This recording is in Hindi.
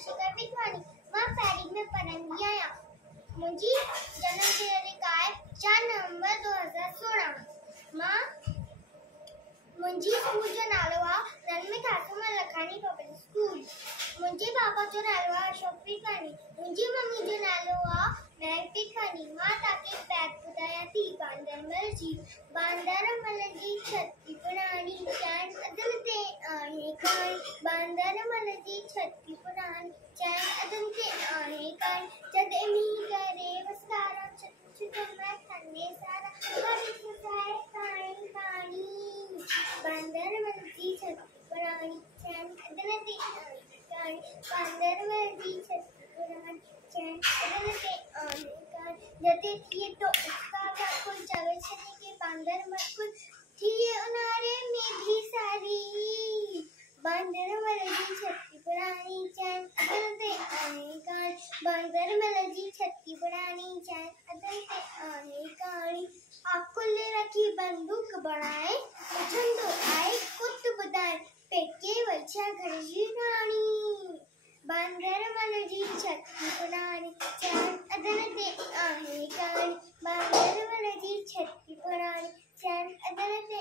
चंद्रशेखर विद्वानी मां पैरी में पढ़ंदी आहियां। मुंहिंजी जनम तारीख़ आहे 4 नवंबर 2016। मुंहिंजी स्कूल जो नालो आहे रणमित आसमान लखानी पब्लिक स्कूल। मुंहिंजे पापा जो नालो आहे अशोक विद्वानी। मुंहिंजी मम्मी जो नालो आहे महक विद्वानी। मां तव्हांखे फैक्ट ॿुधायां थी। बांदरमल जी छती पुराणी चैन अदल ते आहे कहाणी। बांदरमल जी छती पुराणी चैन अदल ते आहे कहाणी। जॾहिं मींहुं करे वसारा छत में ठंडे सारा बारिश जाए कहाणी कहाणी। बांदरमल जी छती पुराणी चैन अदल ते आहे कहाणी। बांदरमल जी छती पुराणी चैन अदल ते आहे कहाणी। जॾहिं थिए तो उसका वाकुल चवे छॾे के बांदर मकुल थिए उन्हारे में भी सारी। बांदरमल जी छती पुराणी चैन अदल ते आहे कहाणी। बांदरमल जी छती पुराणी चैन अदल ते आहे कहाणी। आकुल रखी बंदूक बनाए उछंदो आए कुत बुधाए पेके वछा घर जी राणी। बांदरमल जी छती पुराणी चैन अदल ते आहे कहाणी। बांदरमल जी छती पुराणी चैन अदल ते